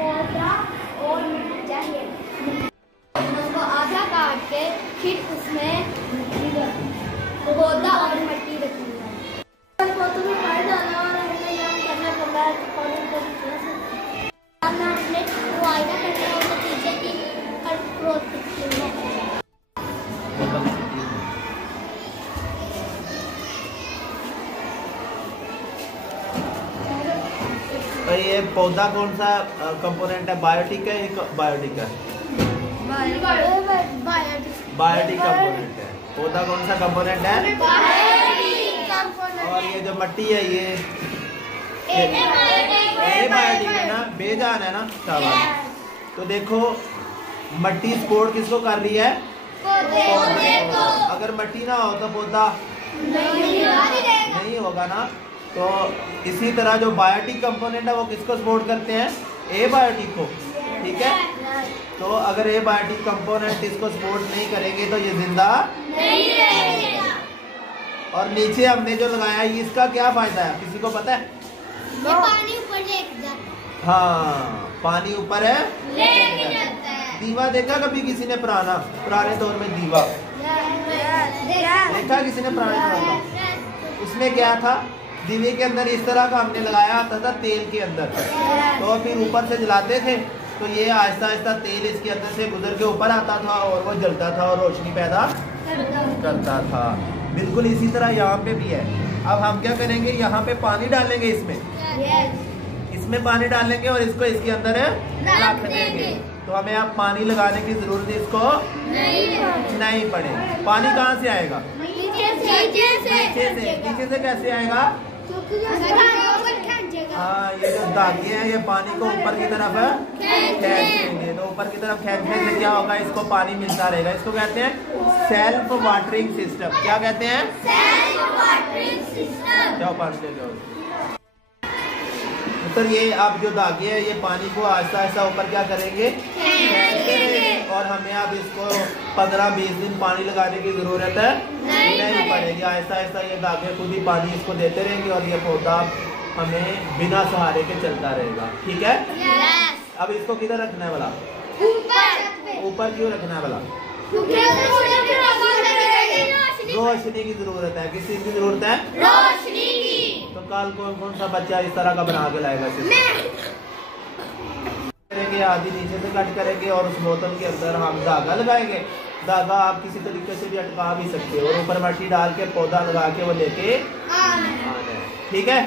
पौधा और मिट्टी चाहिए, उसको आधा काट के फिर उसमें पौधा और मिट्टी रखनी है। पौधों में पानी डालना और हमें यहाँ करना पड़ता है पौधों को हमने मुआयना करना है और नतीजे की ग्रोथ दिखती है। तो ये पौधा कौन सा कंपोनेंट है? बायोटिक है, बायोटिक है, बायोटिक कंपोनेंट है। पौधा कौन सा कंपोनेंट है? और ये जो मिट्टी है ये बायोटिक है ना, बेजान है ना, शाबाश। तो देखो मिट्टी सपोर्ट किसको कर रही है? पौधे को। अगर मिट्टी ना हो तो पौधा नहीं होगा ना। तो इसी तरह जो बायोटिक कंपोनेंट है वो किसको सपोर्ट करते हैं? ए बायोटिक को, ठीक है। तो अगर ए बायोटिक कंपोनेंट इसको सपोर्ट नहीं करेंगे तो ये जिंदा नहीं रहेगा। और नीचे हमने जो लगाया इसका क्या फायदा है, किसी को पता है? ये पानी ऊपर लेके जाता है। हाँ, पानी ऊपर है लेके जाता है। दीवा देखा कभी किसी ने? पुराने दौर में दीवा देखा किसी ने? पुराने दौर में उसमें क्या था? दीवे के अंदर इस तरह का हमने लगाया होता था तेल के अंदर, तो फिर ऊपर से जलाते थे तो ये आहिस्ता आहिस्ता तेल इसके अंदर से गुजर के ऊपर आता था और वो जलता था और रोशनी पैदा करता था। बिल्कुल इसी तरह यहाँ पे भी है। अब हम क्या करेंगे, यहाँ पे पानी डालेंगे, इसमें पानी डालेंगे और इसको इसके अंदर रख देंगे। तो हमें अब पानी लगाने की जरूरत इसको नहीं पड़े। पानी कहाँ से आएगा? नीचे से कैसे आएगा? हाँ, ये जो धागे हैं ये पानी को ऊपर की तरफ खींचेंगे। तो ऊपर की तरफ खींचने से क्या होगा? इसको पानी मिलता रहेगा। इसको कहते हैं सेल्फ वाटरिंग सिस्टम। क्या कहते हैं? Self watering system. जाओ पानी ले जाओ। तो ये अब जो धागे हैं ये पानी को आहिस्ता आहिस्ता ऊपर क्या करेंगे? और हमें अब इसको 15-20 दिन पानी लगाने की जरूरत है नहीं पड़ेगी। आहिस्ता आहिस्ता ये धागे खुद ही पानी इसको देते रहेंगे और ये पौधा हमें बिना सहारे के चलता रहेगा, ठीक है। अब इसको किधर रखना है भला? ऊपर क्यों रखना है भला? रोशनी की जरूरत है। किस चीज की जरूरत है? रोशनी की। तो कल कौन सा बच्चा इस तरह का बना के लाएगा? करेंगे आधी नीचे से कट करेंगे और उस बोतल के अंदर हम धागा लगाएंगे। धागा आप किसी तरीके से भी अटका भी सकते हो और ऊपर मिट्टी डाल के पौधा लगा के वो लेके आना है, ठीक है।